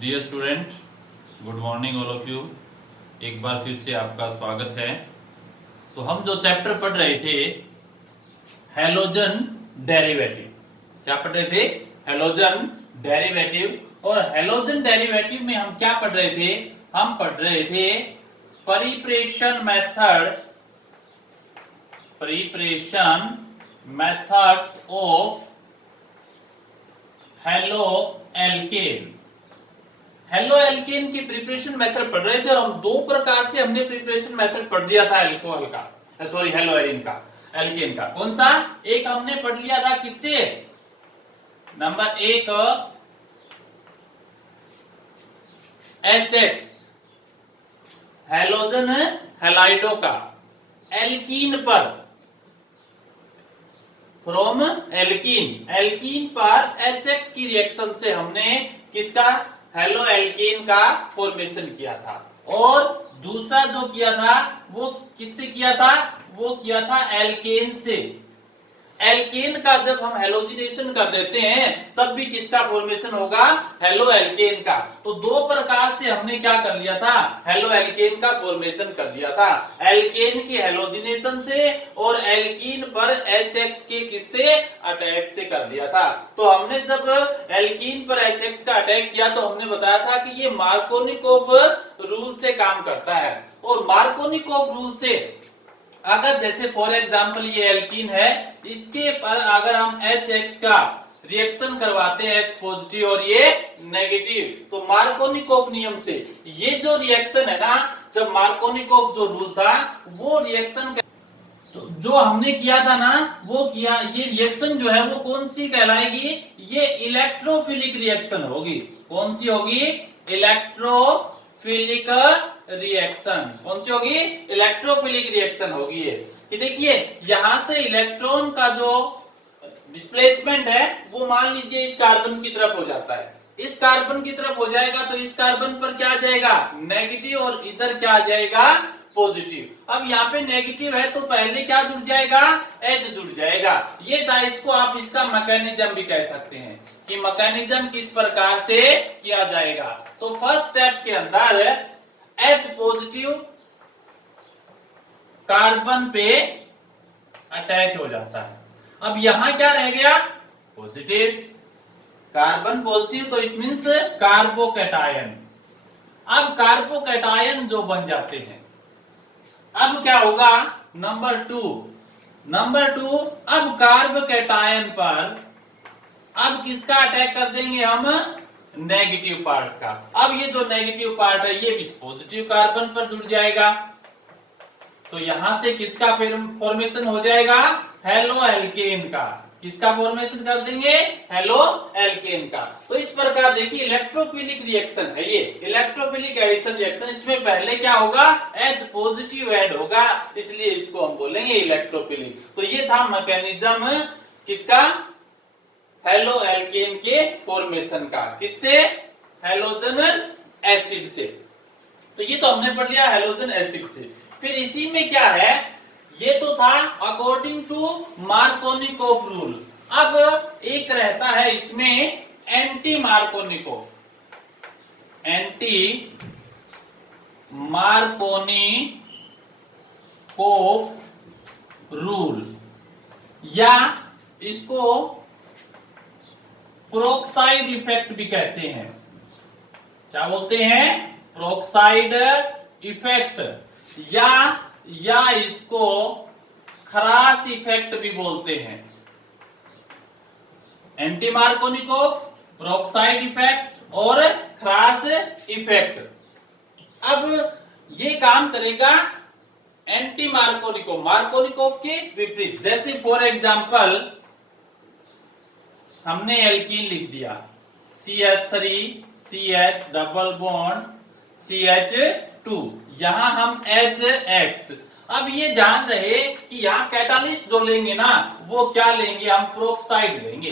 Dear student, good morning all of you. एक बार फिर से आपका स्वागत है। तो हम जो चैप्टर पढ़ रहे थे हैलोजन डेरिवेटिव, क्या पढ़ रहे थे? Halogen derivative. और हैलोजन डेरिवेटिव में हम क्या पढ़ रहे थे? हम पढ़ रहे थे preparation methods of halo alkane. Halo alkane की प्रिपरेशन मेथड पढ़ रहे थे और हम दो प्रकार से हमने प्रिपरेशन मेथड पढ़ लिया था अल्कोहल का, सॉरी हेलो एरिन का, एल्केन का। कौन सा? एक हमने पढ़ लिया था किससे? नंबर एक HX हेलोजन हैलाइडो का एल्कीन पर, फ्रॉम एल्कीन पर HX की रिएक्शन से हमने किसका? हेलो एल्केन का फॉर्मेशन किया था। और दूसरा जो किया था वो किससे किया था? वो किया था एल्केन से। एल्केन का जब हम हेलोजिनेशन कर देते हैं तब भी किसका फॉर्मेशन होगा? हेलो एल्केन का। तो दो प्रकार से हमने क्या कर लिया था? हेलो एल्केन का फॉर्मेशन कर दिया था, एल्केन के हेलोजिनेशन से और एल्कीन पर HX के किससे? अटैक से कर दिया था। तो हमने जब एल्कीन पर HX का अटैक किया तो हमने बताया था कि ये मार्कोनिकोव रूल से काम करता है। और मार्कोनिकोव रूल से अगर जैसे फॉर एग्जांपल ये एल्कीन है, इसके पर अगर हम HX का रिएक्शन करवाते हैं H पॉजिटिव और ये नेगेटिव, तो मार्कोनिकोव नियम से ये जो रिएक्शन है ना, जब मार्कोनिकोव जो रूल था वो रिएक्शन तो जो हमने किया था ना, वो किया, ये रिएक्शन जो है वो कौन सी कहलाएगी? ये इलेक्ट्रोफिलिक रिएक्शन होगी। कौन सी होगी? Electrophilic reaction. कौन सी होगी? इलेक्ट्रोफिलिक रिएक्शन होगी ये। कि देखिए यहां से इलेक्ट्रॉन का जो डिस्प्लेसमेंट है वो मान लीजिए इस कार्बन की तरफ हो जाता है, इस कार्बन की तरफ हो जाएगा तो इस कार्बन पर क्या आ जाएगा? नेगेटिव, और इधर क्या आ जाएगा? पॉजिटिव। अब यहाँ पे नेगेटिव है तो पहले क्या जुड़ जाएगा? H जुड़ जाएगा। ये चाहे इसको आप इसका मैकेनिज्म भी कह सकते हैं कि मैकेनिज्म किस प्रकार से किया जाएगा। तो फर्स्ट स्टेप के अंदर H पॉजिटिव कार्बन पे अटैच हो जाता है। अब यहां क्या रह गया? पॉजिटिव। कार्बन पॉजिटिव तो इट मींस कार्बोकैटायन। अब कार्बोकैटायन जो बन जाते हैं, अब क्या होगा? नंबर टू अब कार्बोकैटायन पर अब किसका अटैक कर देंगे हम? नेगेटिव पार्ट का। अब ये जो नेगेटिव पार्ट है ये इस पॉजिटिव कार्बन पर जुड़ जाएगा, तो यहां से किसका फॉर्मेशन हो जाएगा? हेलो एल्केन का। किसका फॉर्मेशन कर देंगे? हेलो एल्केन का। तो इस प्रकार देखिए इलेक्ट्रोफिलिक रिएक्शन है ये, इलेक्ट्रोफिलिक एडिशन रिएक्शन। इसमें पहले क्या होगा? H पॉजिटिव ऐड होगा, इसलिए इसको हम बोलेंगे इलेक्ट्रोफिलिक। तो ये था मैकेनिज्म किसका? हेलो एल्केन के फॉर्मेशन का। किससे? हेलोजन एसिड से। तो ये तो हमने पढ़ लिया हेलोजन एसिड से। फिर इसी में क्या है? ये तो था अकॉर्डिंग टू मार्कोनिकोव रूल। अब एक रहता है इसमें anti Markovnikov, anti Markovnikov rule, या इसको प्रोक्साइड इफेक्ट भी कहते हैं। क्या बोलते हैं? प्रोक्साइड इफेक्ट, या इसको खरास इफेक्ट भी बोलते हैं। एंटी मार्कोनिकोव, प्रोक्साइड इफेक्ट और खरास इफेक्ट। अब ये काम करेगा एंटी मार्कोनिकोव, मार्कोनिकोव के विपरीत। जैसे फॉर एग्जांपल हमने एल्कीन लिख दिया CH3 CH double bond CH2, यहां हम HX। अब ये ध्यान रहे कि यहाँ कैटालिस्ट जो लेंगे ना वो क्या लेंगे? हम प्रोक्साइड लेंगे।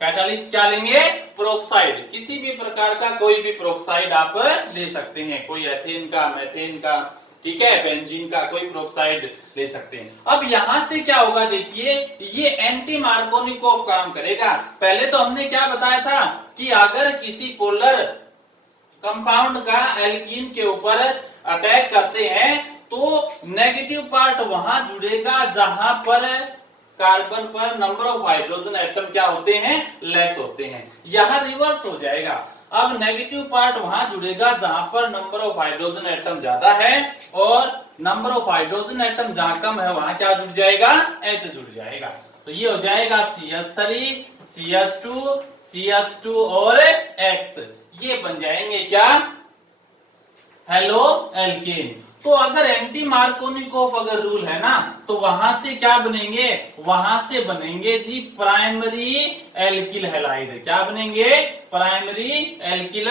कैटालिस्ट क्या लेंगे? प्रोक्साइड। किसी भी प्रकार का कोई भी प्रोक्साइड आप ले सकते हैं, कोई एथेन का, मेथेन का, ठीक है, बेंजीन का कोई प्रोक्साइड ले सकते हैं। अब यहां से क्या होगा? देखिए ये एंटी मार्कोनिकोव काम करेगा। पहले तो हमने क्या बताया था कि अगर किसी पोलर कंपाउंड का एल्कीन के ऊपर अटैक करते हैं तो नेगेटिव पार्ट वहां जुड़ेगा जहां पर कार्बन पर नंबर ऑफ हाइड्रोजन एटम क्या होते हैं, लेस होते हैं। यहां रिवर्स हो जाएगा, अब नेगेटिव पार्ट वहां जुड़ेगा जहां पर नंबर ऑफ हाइड्रोजन एटम ज्यादा है और नंबर ऑफ हाइड्रोजन एटम जहां कम है वहां क्या जुड़ जाएगा, H जुड़ जाएगा। तो ये हो जाएगा CH3 CH2 CH2 और X, ये बन जाएंगे क्या, हेलो एल्केन। तो अगर एंटी मार्कोनिकोव अगर रूल है ना तो वहां से क्या बनेंगे, वहां से बनेंगे जी प्राइमरी एल्किल हैलाइड। क्या बनेंगे, प्राइमरी एल्किल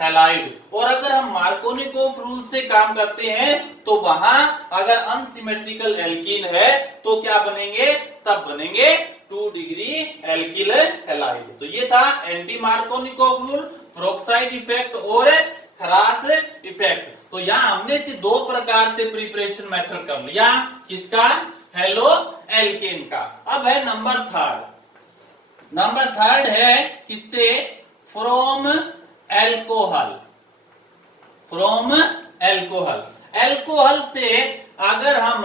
हैलाइड। और अगर हम मार्कोनिकोव रूल से काम करते हैं तो वहां अगर अनसिमेट्रिकल एल्कीन है तो क्या बनेंगे, तब बनेंगे 2 डिग्री एल्किल हैलाइड। तो ये था anti Markovnikov rule, peroxide effect और खरास इफेक्ट। तो यहाँ हमने से 2 प्रकार से प्रिपरेशन मेथड कर लिया, किसका, हेलो एल्केन का। अब है नंबर थर्ड है किससे, फ्रॉम एल्कोहल। एल्कोहल से अगर हम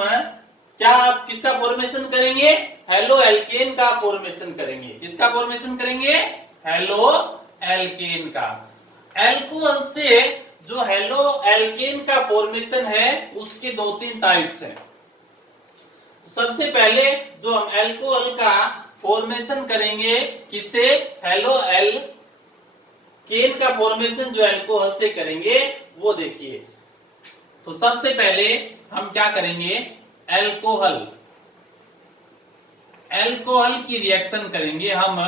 क्या किसका फॉर्मेशन करेंगे, हेलो एल्केन का फॉर्मेशन करेंगे। किसका फॉर्मेशन करेंगे, हेलो एल्केन का। एल्कोहल से जो हेलो एल्केन का फॉर्मेशन है उसके 2-3 टाइप्स हैं। सबसे पहले जो हम एल्कोहल का फॉर्मेशन करेंगे किससे, हेलो एल्केन का फॉर्मेशन जो एल्कोहल से करेंगे वो देखिए। तो सबसे पहले हम क्या करेंगे, एल्कोहल की रिएक्शन करेंगे हम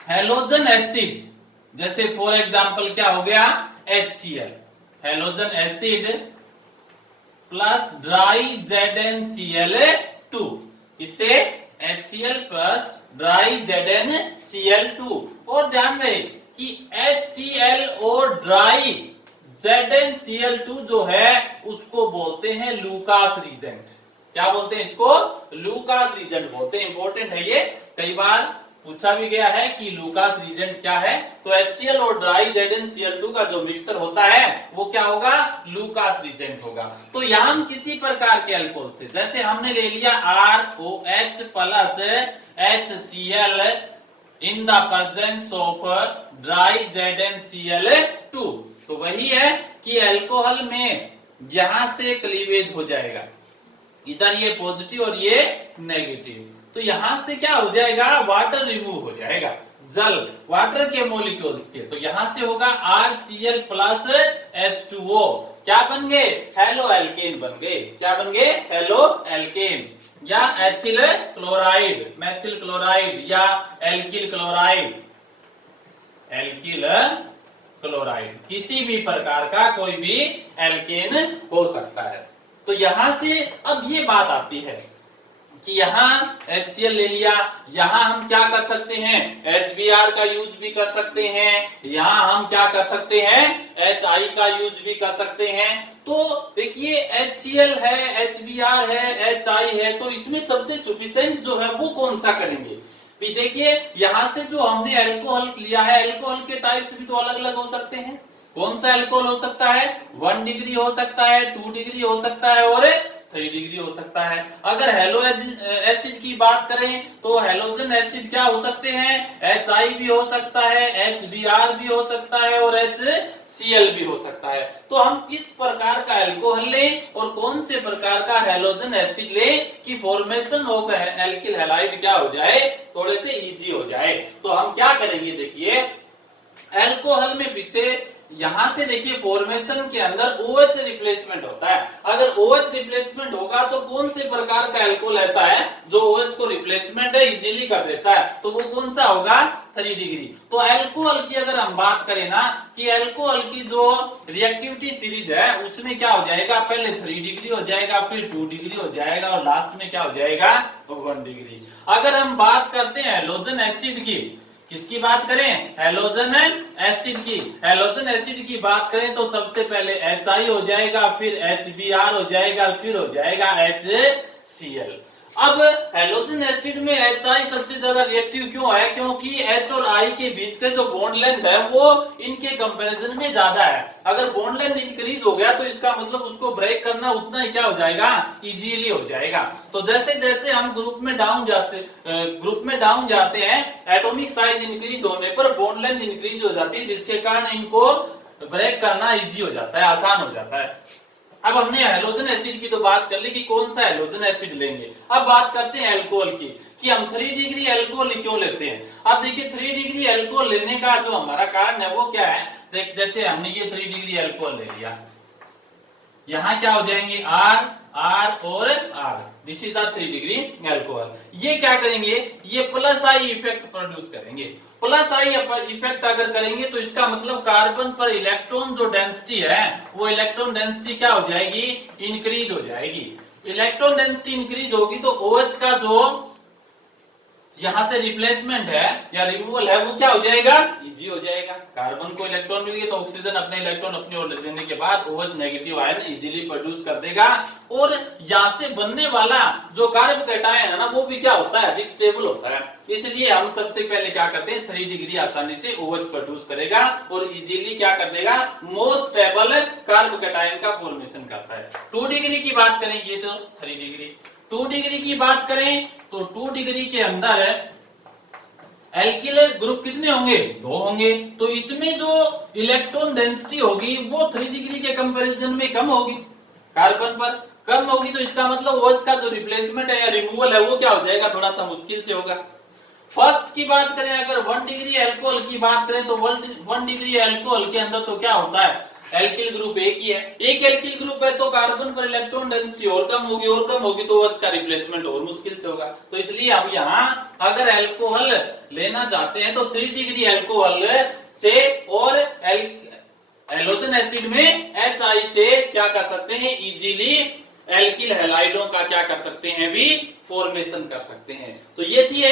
हेलोजन एसिड, जैसे फॉर एग्जांपल क्या हो गया, HCl, halogen acid plus dry ZnCl2, इससे HCl प्लस ड्राई ZnCl2। और ध्यान रहे कि HCl और ड्राई ZnCl2 जो है उसको बोलते हैं लूकास रीजेंट। क्या बोलते हैं इसको, लूकास रीजेंट बोलते हैं। इंपॉर्टेंट है ये, कई बार पूछा भी गया है कि लूकास रीजेंट क्या है। तो HCl और ड्राई ZnCl2 का जो मिक्सचर होता है वो क्या होगा, लूकास रीजेंट होगा। तो यहां हम किसी प्रकार के अल्कोहल से, जैसे हमने ले लिया ROH plus HCl in the presence of dry ZnCl2, तो वही है कि अल्कोहल में यहां से क्लीवेज हो जाएगा, इधर ये पॉजिटिव और ये नेगेटिव। तो यहां से क्या हो जाएगा, वाटर रिमूव हो जाएगा, जल वाटर के मॉलिक्यूल्स के। तो यहां से होगा RCl प्लस H2O, क्या बन गए, हेलो एल्केन बन गए। क्या बन गए, हेलो एल्केन, या एथिल क्लोराइड, मेथिल क्लोराइड या एल्किल क्लोराइड, किसी भी प्रकार का कोई भी एल्केन हो सकता है। तो यहां से अब ये बात आती है कि यहाँ HCl ले लिया, यहाँ हम क्या कर सकते हैं, HBr का यूज भी कर सकते हैं, यहाँ हम क्या कर सकते हैं, HI का यूज भी कर सकते हैं। तो देखिए HCl है, HBr है, HI है, तो इसमें सबसे सफिशिएंट जो है वो कौन सा करेंगे। भी देखिए यहाँ से जो हमने अल्कोहल लिया है, अल्कोहल के टाइप्स भी तो अलग अलग हो सकते हैं। कौन सा अल्कोहल हो सकता है, 1 डिग्री हो सकता है, 2 डिग्री हो सकता है और 3 डिग्री हो सकता है। अगर हेलो एसिड की बात करें तो हेलोजन एसिड क्या हो सकते हैं, HI भी हो सकता है, HBr भी हो सकता है और HCl भी हो सकता है। तो हम किस प्रकार का अल्कोहल लें और कौन से प्रकार का हेलोजन एसिड लें कि फॉर्मेशन ऑफ एल्किल हैलाइड क्या हो जाए, थोड़े से इजी हो जाए। तो हम क्या करेंगे, देखिए अल्कोहल में पीछे यहां से देखिए फॉर्मेशन के अंदर OH रिप्लेसमेंट होता है। अगर OH रिप्लेसमेंट होगा तो कौन से प्रकार का अल्कोहल ऐसा है जो OH को रिप्लेसमेंट है इजीली कर देता है, तो वो कौन सा होगा, 3 डिग्री। तो अल्कोहल की अगर हम बात करें ना कि अल्कोहल की जो रिएक्टिविटी सीरीज है उसमें क्या हो जाएगा, पहले 3 डिग्री हो जाएगा, फिर 2 डिग्री हो जाएगा और लास्ट में क्या हो जाएगा, 1 डिग्री। अगर हम बात करते हैं हेलोजन एसिड की, किसकी बात करें, हेलोजन एसिड की, हेलोजन एसिड की बात करें तो सबसे पहले HI हो जाएगा, फिर HBr हो जाएगा, फिर हो जाएगा HCl। अब हैलोजन एसिड में HI सबसे ज्यादा रिएक्टिव क्यों है? क्योंकि H और I के बीच का जो बॉन्ड लेंथ है वो इनके कंपैरिजन में ज्यादा है। अगर बॉन्ड लेंथ इंक्रीज हो गया तो इसका मतलब उसको ब्रेक करना उतना ही क्या हो जाएगा, इजीली हो जाएगा। तो जैसे जैसे हम ग्रुप में डाउन जाते हैं एटॉमिक साइज इंक्रीज होने पर बॉन्ड लेंथ इंक्रीज हो जाती है, जिसके कारण इनको ब्रेक करना इजी हो जाता है, आसान हो जाता है। अब हमने हैलोजन एसिड की तो बात कर ली कि कौन सा हैलोजन एसिड लेंगे। अब बात करते हैं अल्कोहल की कि हम 3 डिग्री अल्कोहल क्यों लेते हैं। अब देखिए 3 डिग्री अल्कोहल लेने का जो हमारा कारण है वो क्या है। देख जैसे हमने ये 3 डिग्री अल्कोहल ले लिया, यहाँ क्या हो जाएंगे R R और R, this is the 3 degree alcohol. ये क्या करेंगे, ये प्लस आई इफेक्ट प्रोड्यूस करेंगे। प्लस आई इफेक्ट अगर करेंगे तो इसका मतलब कार्बन पर इलेक्ट्रॉन जो डेंसिटी है वो इलेक्ट्रॉन डेंसिटी क्या हो जाएगी, इंक्रीज हो जाएगी। इलेक्ट्रॉन डेंसिटी इंक्रीज होगी तो OH का जो यहां से रिप्लेसमेंट है या रिमूवल है वो क्या हो जाएगा, इजी हो जाएगा। कार्बन को इलेक्ट्रॉन मिल गए तो ऑक्सीजन अपने इलेक्ट्रॉन अपनी ओर ले देने के बाद OH negative ion easily produce कर देगा और यहां से बनने वाला जो कार्बन कैटायन है ना वो भी क्या होता है, अधिक स्टेबल होता है। इसलिए हम सबसे पहले क्या करते हैं, 3 डिग्री आसानी से OH प्रोड्यूस करेगा और इजीली क्या कर देगा, मोर स्टेबल कार्बन कैटायन का फॉर्मेशन करता है। 2 डिग्री की बात करें, ये तो 3 डिग्री। 2 डिग्री की बात करें तो 2 डिग्री के अंदर एल्किल ग्रुप कितने होंगे, 2 होंगे। तो इसमें जो इलेक्ट्रॉन डेंसिटी होगी वो 3 डिग्री के कंपैरिजन में कम होगी, कार्बन पर कम होगी। तो इसका मतलब OH का जो रिप्लेसमेंट है या रिमूवल है वो क्या हो जाएगा, थोड़ा सा मुश्किल से होगा। फर्स्ट की बात करें, अगर 1 डिग्री अल्कोहल की बात करें तो 1 डिग्री अल्कोहल के अंदर तो क्या होता है, एल्किल ग्रुप एक ही है। एक एल्किल ग्रुप है तो कार्बन पर इलेक्ट्रॉन डेंसिटी और कम होगी तो OH का रिप्लेसमेंट और मुश्किल से होगा। तो इसलिए हम यहाँ अगर अल्कोहल लेना चाहते हैं तो 3 डिग्री अल्कोहल से और हैलोजन एसिड में HI से क्या कर सकते हैं, इजीली एल्किल हैलाइडों का क्या कर सकते हैं, भी फॉर्मेशन कर सकते हैं। तो ये थी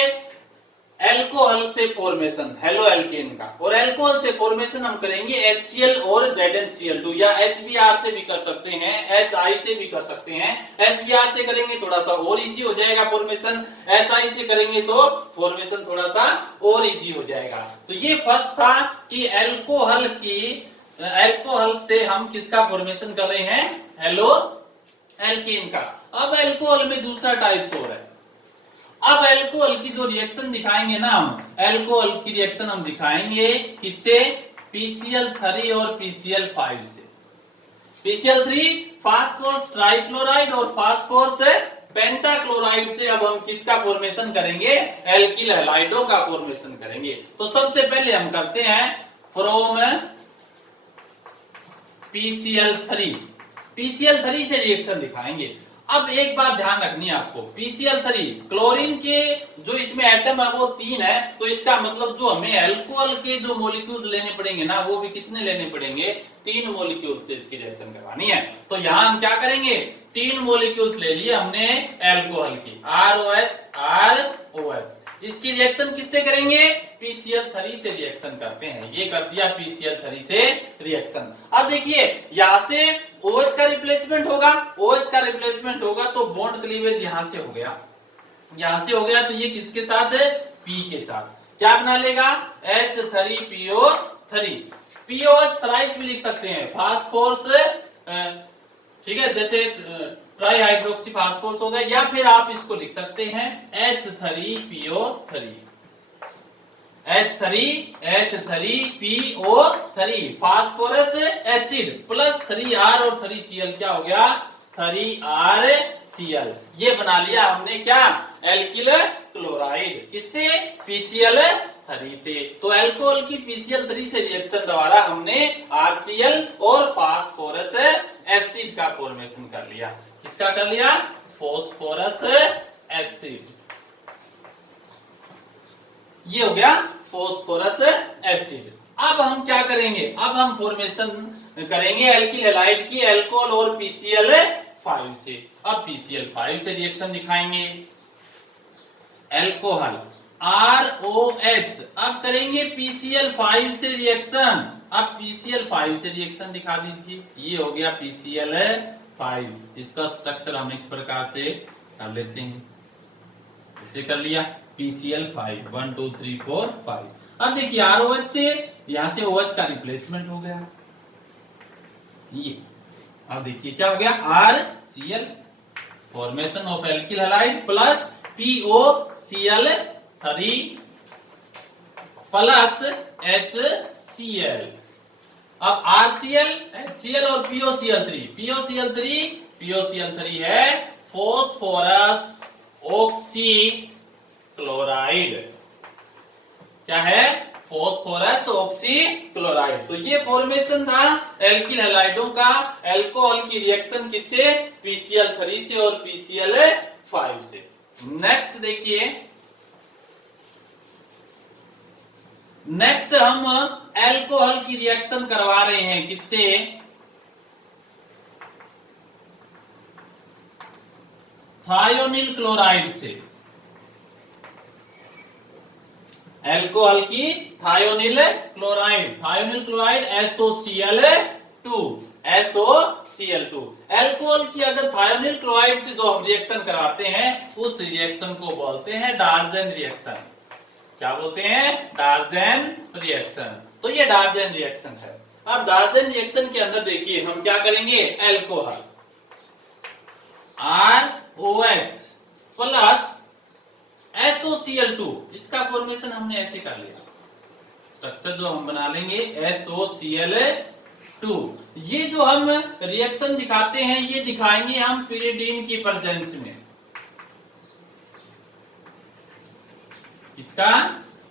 अल्कोहल से फॉर्मेशन हेलो एल्केन का। और अल्कोहल से फॉर्मेशन हम करेंगे HCl और ZnCl2 या HBr से भी कर सकते हैं, HI से भी कर सकते हैं। HBr से करेंगे थोड़ा सा और इजी हो जाएगा फॉर्मेशन, HI से करेंगे तो फॉर्मेशन थोड़ा सा और इजी हो जाएगा। तो ये फर्स्ट था कि अल्कोहल से हम किसका फॉर्मेशन कर रहे हैं, हेलो एल्केन का। अब अल्कोहल में दूसरा टाइप्स हो रहा है। अब अल्कोहल की जो रिएक्शन दिखाएंगे ना हम, अल्कोहल की रिएक्शन हम दिखाएंगे किससे, PCl3 और PCl5 से। PCl3 फास्फोरस ट्राइक्लोराइड और फास्फोरस पेंटाक्लोराइड से अब हम किसका फॉर्मेशन करेंगे, एल्किल हैलाइडों का फॉर्मेशन करेंगे। तो सबसे पहले हम करते हैं फ्रॉम PCl3 से रिएक्शन दिखाएंगे। अब एक बात ध्यान रखनी है आपको, PCl3 क्लोरीन के जो इसमें एटम है वो 3 है, तो इसका मतलब जो हमें अल्कोहल के जो मॉलिक्यूल्स लेने पड़ेंगे ना वो भी कितने लेने पड़ेंगे, 3 मॉलिक्यूल से इसकी रिएक्शन करवानी है। तो यहां हम क्या करेंगे, 3 मॉलिक्यूल्स ले लिए हमने अल्कोहल की, ROH। इसकी रिएक्शन किससे करेंगे, PCl3 से रिएक्शन करते हैं। ये कर दिया PCl3 से रिएक्शन। अब देखिए यहां से OH का रिप्लेसमेंट होगा तो बॉन्ड क्लीवेज यहां से हो गया, तो ये किसके साथ है, P के साथ। क्या बना लेगा, H3PO3। POH थ्राइस भी लिख सकते हैं, फास्फोरस, ठीक है, जैसे ट्राई हाइड्रोक्सी फास्फोरस हो गया, या फिर आप इसको लिख सकते हैं H3PO3, H3PO3 phosphorus acid plus 3R और 3Cl क्या हो गया, 3RCl। ये बना लिया हमने क्या, एल्किल क्लोराइड, किससे, PCl3 से। तो अल्कोहल की PCl3 से रिएक्शन द्वारा हमने RCl और फास्फोरस एसिड का फॉर्मेशन कर लिया। किसका कर लिया, फास्फोरस एसिड। ये हो गया फास्फोरस एसिड। अब हम क्या करेंगे, अब हम फॉर्मेशन करेंगे एल्किल हैलाइड की अल्कोहल और PCl5 से। अब PCl5 से रिएक्शन दिखाएंगे, अल्कोहल ROH। अब करेंगे PCl5 से रिएक्शन, अब PCl5 से रिएक्शन दिखा दीजिए। ये हो गया PCl5, इसका स्ट्रक्चर हम इस प्रकार से कर लेते हैं। इसे कर लिया PCl5 1 2 3 4 5। अब देखिए ROH से यहां से OH का रिप्लेसमेंट हो गया ये। अब देखिए क्या हो गया RCl formation of alkyl halide plus POCl3 plus HCl। अब RCl HCl और POCl3 है फॉस्फोरस ऑक्सी क्लोराइड। क्या है फॉस्फोरस ऑक्सी क्लोराइड। तो ये फॉर्मेशन था एल्किल हैलाइडों का अल्कोहल की रिएक्शन किससे PCl3 से और PCl5 से। नेक्स्ट देखिए नेक्स्ट हम अल्कोहल की रिएक्शन करवा रहे हैं किससे थायोनिल क्लोराइड से। अल्कोहल की थायोनिल क्लोराइड SOCl2 अल्कोहल की अगर थायोनिल क्लोराइड से जो हम रिएक्शन कराते हैं उस रिएक्शन को बोलते हैं डार्जन रिएक्शन। क्या बोलते हैं डार्जन रिएक्शन। तो ये डार्जन रिएक्शन है। अब डार्जन रिएक्शन के अंदर देखिए हम क्या करेंगे अल्कोहल ROH प्लस SOCl2 इसका फॉर्मेशन हमने ऐसे कर लिया। स्ट्रक्चर जो हम बना लेंगे SOCl2। ये जो हम रिएक्शन दिखाते हैं ये दिखाएंगे हम पिरिडीन की प्रेजेंस में। इसका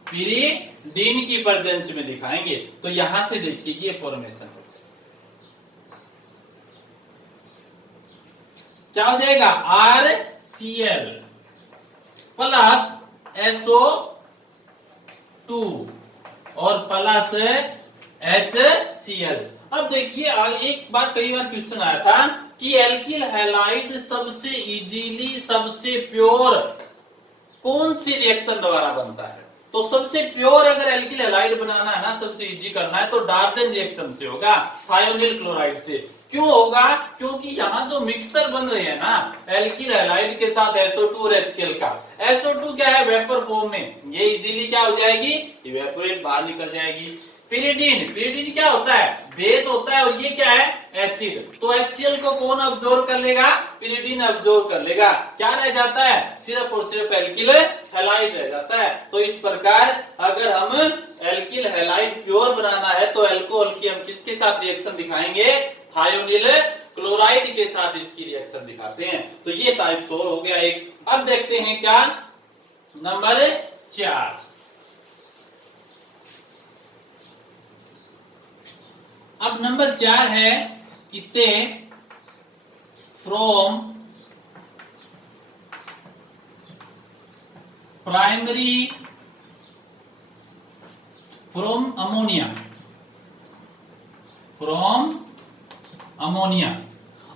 पिरिडीन की प्रेजेंस में दिखाएंगे। तो यहां से देखिए ये फॉर्मेशन हो जाएगा। क्या हो जाएगा RCl प्लस SO2 और प्लस HCl। अब देखिए एक बार कई बार क्वेश्चन आया था कि एल्किल हैलाइड सबसे इजीली सबसे प्योर कौन सी रिएक्शन द्वारा बनता है। तो सबसे प्योर अगर एल्किल हैलाइड बनाना है ना सबसे इजी करना है तो डार्जन रिएक्शन से होगा थायोनिल क्लोराइड से। क्यों होगा क्योंकि यहाँ जो मिक्सचर बन रहे हैं ना एल्किल हैलाइड के साथ SO2 और HCl का SO2 क्या है वेपर फॉर्म में ये इजीली क्या हो जाएगी इवेपोरेट बाहर निकल जाएगी। पिरिडीन क्या होता है बेस होता है और ये क्या है एसिड। तो HCl को कौन अब्सॉर्ब कर लेगा पिरिडीन अब्सॉर्ब कर लेगा। क्या रह जाता है सिर्फ और सिर्फ एल्किल हैलाइड रह जाता है। तो इस प्रकार अगर हम एल्किल हैलाइड प्योर बनाना है तो अल्कोहल की हम किसके साथ रिएक्शन दिखाएंगे थायोनिल क्लोराइड के साथ इसकी रिएक्शन दिखाते हैं। तो ये टाइप 4 हो गया एक। अब देखते हैं क्या नंबर 4। अब नंबर 4 है किससे फ्रॉम प्राइमरी फ्रॉम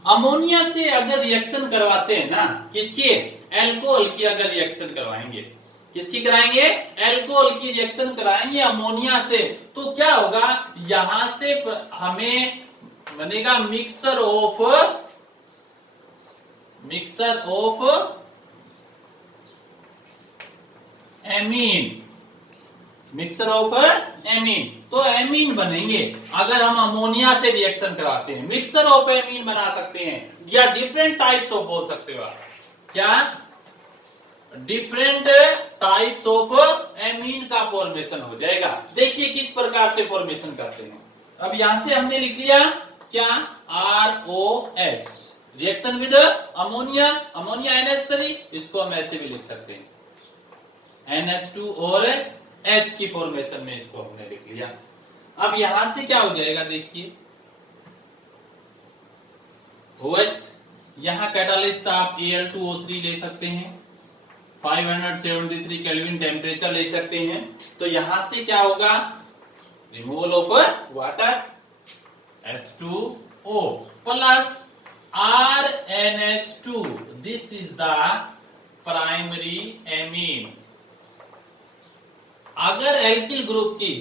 अमोनिया से अगर रिएक्शन करवाते हैं ना किसके अल्कोहल की अगर रिएक्शन करवाएंगे किसकी कराएंगे अल्कोहल की रिएक्शन कराएंगे अमोनिया से तो क्या होगा यहां से हमें बनेगा मिक्सचर ऑफ एमीन। तो एमीन बनेंगे अगर हम अमोनिया से रिएक्शन कराते हैं। मिक्सचर ऑफ एमीन बना सकते हैं या डिफरेंट टाइप्स ऑफ बोल सकते हो आप। क्या डिफरेंट टाइप्स ऑफ एमीन का फॉर्मेशन हो जाएगा। देखिए किस प्रकार से फॉर्मेशन करते हैं। अब यहां से हमने लिख लिया क्या ROH reaction with ammonia NH3 इसको हम ऐसे भी लिख सकते हैं NH2 और H की फॉर्मेशन में इसको हमने लिख लिया। अब यहां से क्या हो जाएगा देखिए OH यहां कैटालिस्ट आप Al2O3 ले सकते हैं 573 केल्विन टेम्परेचर ले सकते हैं। तो यहां से क्या होगा removal of water H2O plus RNH2 this is the primary amine. अगर एल्किल ग्रुप की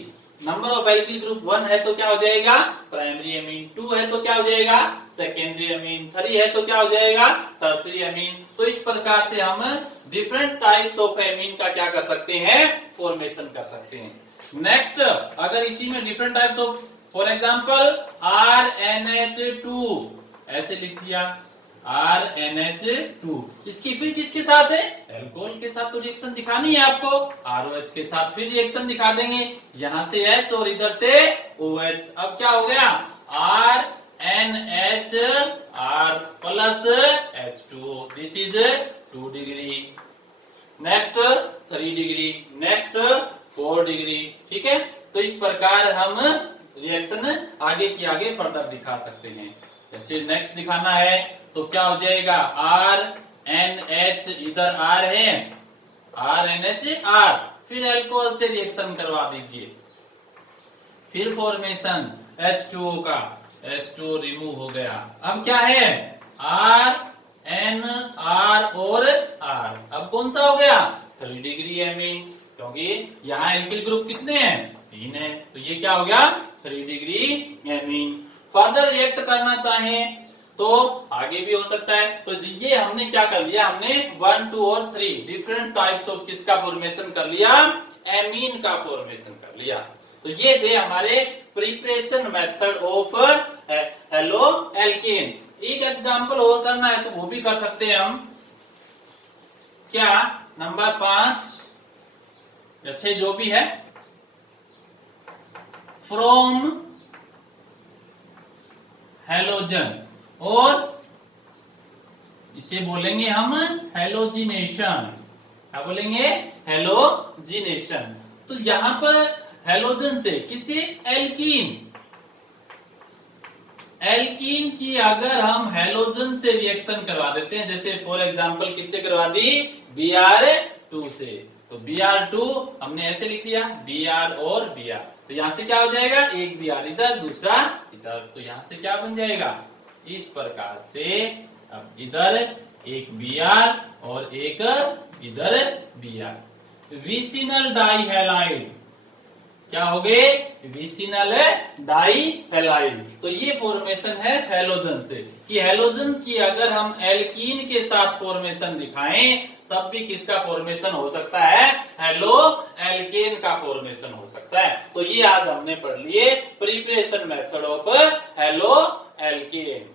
नंबर ऑफ एल्किल ग्रुप 1 है तो क्या हो जाएगा प्राइमरी एमीन 2 है तो क्या हो जाएगा सेकेंडरी अमीन, 3 है तो क्या हो जाएगा टर्सरी अमीन। तो इस प्रकार से हम डिफरेंट टाइप्स ऑफ अमीन का क्या कर सकते हैं फॉर्मेशन कर सकते हैं। नेक्स्ट अगर इसी में different types of for example RNH2 ऐसे लिख दिया RNH2, इसकी फिर किसके साथ है अल्कोहल के साथ तो रिएक्शन दिखानी है आपको, ROH के साथ फिर रिएक्शन दिखा देंगे, यहां से H और इधर से OH। अब क्या हो गया RNH R plus H2O, this is 2 degree, next 3 degree, next 4 degree. ठीक है, तो इस प्रकार हम रिएक्शन आगे की आगे फर्दर दिखा सकते हैं। जैसे नेक्स्ट दिखाना है तो क्या हो जाएगा RNH, इधर R है RNH R, फिर अल्कोहल से रिएक्शन करवा दीजिए, फिर फॉर्मेशन H2O का, H2O रिमूव हो गया। अब क्या है RN R और R, अब कौन सा हो गया 3 डिग्री अमीन, क्योंकि यहाँ एल्किल ग्रुप कितने हैं 3 है, तो ये क्या हो गया 3 डिग्री अमीन। फर्दर रिएक्ट करना चाहें तो आगे भी हो सकता है। तो ये हमने क्या कर लिया, हमने 1 2 और 3 डिफरेंट टाइप्स ऑफ किसका फॉर्मेशन कर लिया एमीन का फॉर्मेशन कर लिया। तो ये थे हमारे preparation method of halo alkane. एक एग्जांपल और करना है तो वो भी कर सकते हैं हम, क्या नंबर 5 अच्छे जो भी है, फ्रॉम हैलोजन, और इसे बोलेंगे हम हैलोजिनेशन, क्या बोलेंगे हैलोजिनेशन। तो यहां पर हैलोजन से किसे एल्कीन, एल्कीन की अगर हम हैलोजन से रिएक्शन करवा देते हैं, जैसे फॉर एग्जांपल किससे करवा दी Br2 से, तो Br2 हमने ऐसे लिख लिया Br और Br, तो यहां से क्या हो जाएगा एक Br इधर दूसरा इधर, तो यहां से क्या बन जाएगा इस प्रकार से। अब इधर एक Br और एक इधर Br, विसिनल डाइहैलाइड, क्या हो गए विसिनल डाइहैलाइड। तो ये फॉर्मेशन है हैलोजन से, कि हैलोजन की अगर हम एल्कीन के साथ फॉर्मेशन दिखाएं तब भी किसका फॉर्मेशन हो सकता है हेलो एल्केन का फॉर्मेशन हो सकता है। तो ये आज हमने पढ़ लिए preparation method of halo alkane.